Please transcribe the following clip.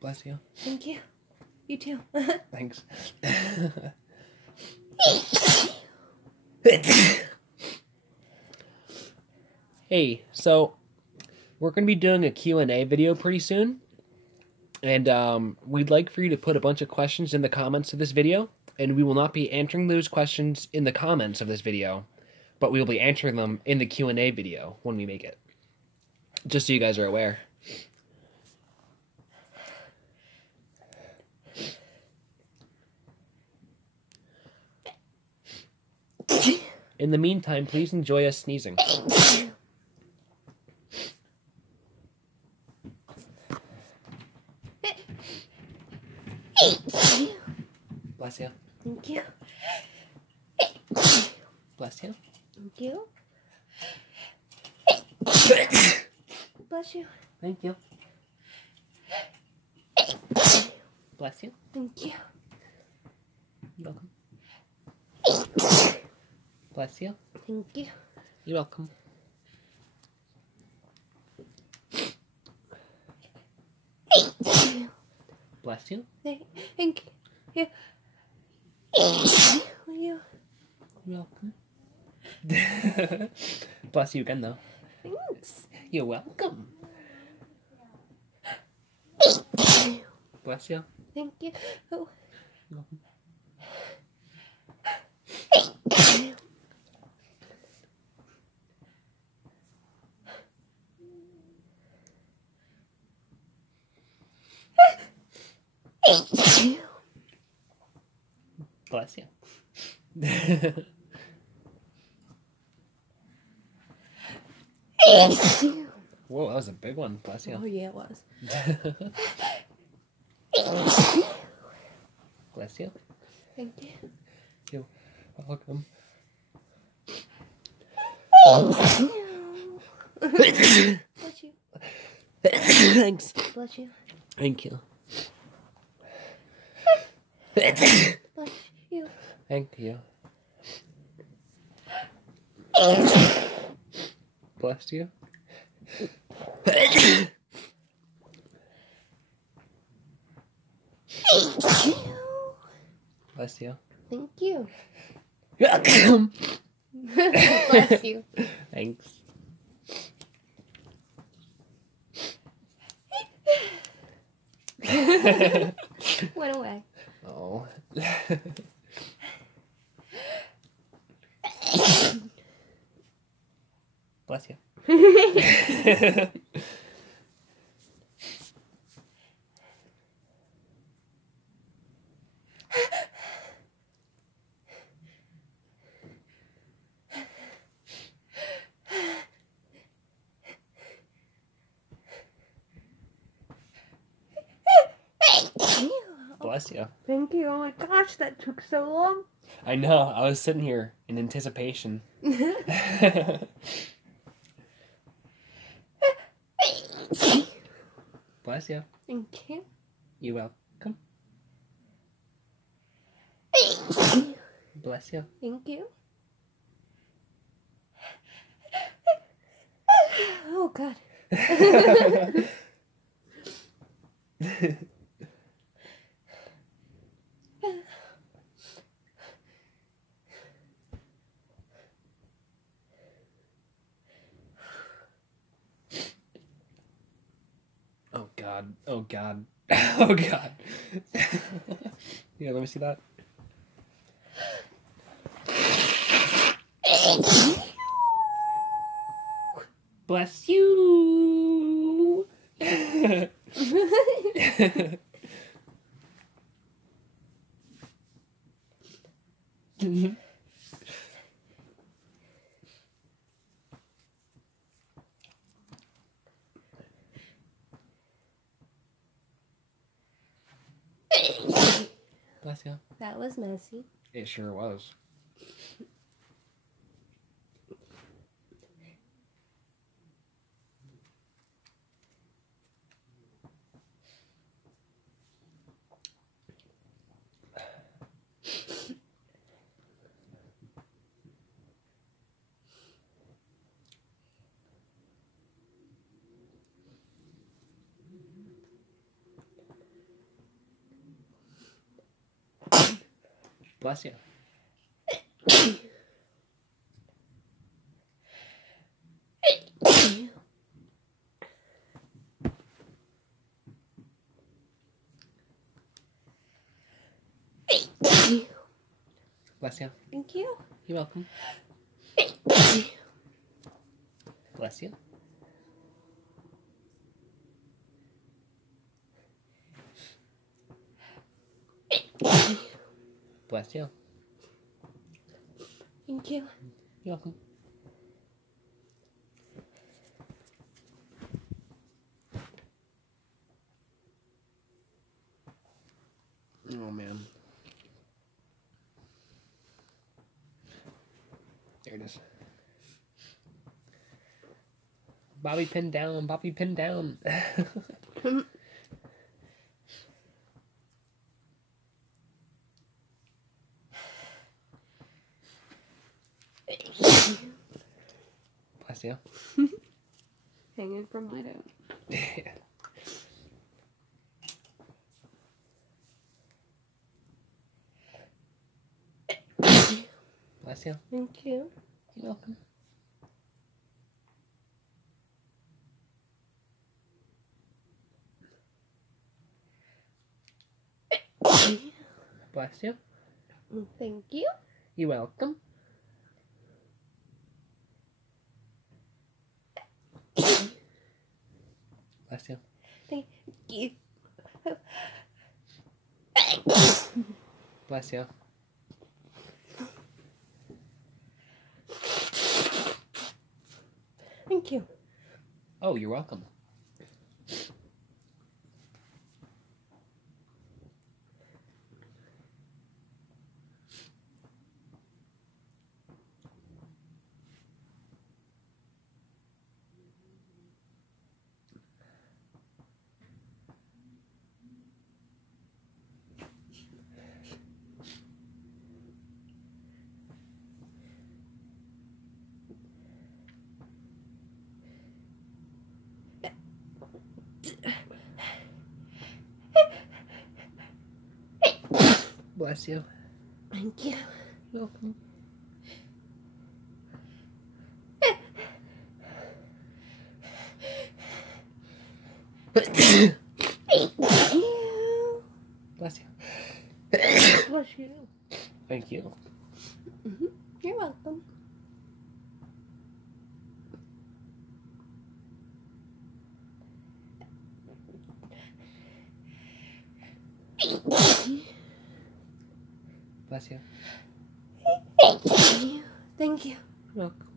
Bless you. Thank you. You too. Thanks. Hey, so we're going to be doing a Q&A video pretty soon. And we'd like for you to put a bunch of questions in the comments of this video. And we will not be answering those questions in the comments of this video, but we will be answering them in the Q&A video when we make it. Just so you guys are aware. In the meantime, please enjoy us sneezing. Bless you. Thank you. Bless you. Thank you. Bless you. Thank you. Bless you. Thank you. You're welcome. Bless you. Thank you. You're welcome. Bless you. Thank you. You. You're welcome. Bless you again, though. Thanks. You're welcome. Bless you. Thank you. Oh. You're welcome. Bless you. Whoa, that was a big one. Bless you. Oh yeah, it was. Bless you. Thank you. You're welcome. Bless you. Thanks. Bless you. Thank you. Bless you. Thank you. Bless you. Bless you. Thank you. You're welcome. Bless you. Thanks. Went away. Oh. Bless you. Bless you. Thank you. Oh my gosh, that took so long. I know. I was sitting here in anticipation. Bless you. Thank you. You're welcome. Bless you. Thank you. Oh God. Oh God. Oh God. Oh God. Yeah, let me see that. Bless you. Bless you. That was messy. It sure was. Bless you. Bless you. Thank you. You're welcome. Bless you. Bless you. Thank you. You're welcome. Oh man. There it is. Bobby pinned down. Bobby pinned down. Bless you. Hanging from my nose. Bless you. Thank you. You're welcome. Bless you. Thank you. You're welcome. Bless you. Thank you. Bless you. Thank you. Oh, you're welcome. Bless you. Thank you. You're welcome. Thank you. Bless you. Bless you. Thank you. You're welcome. Bless you. Thank you. You're welcome.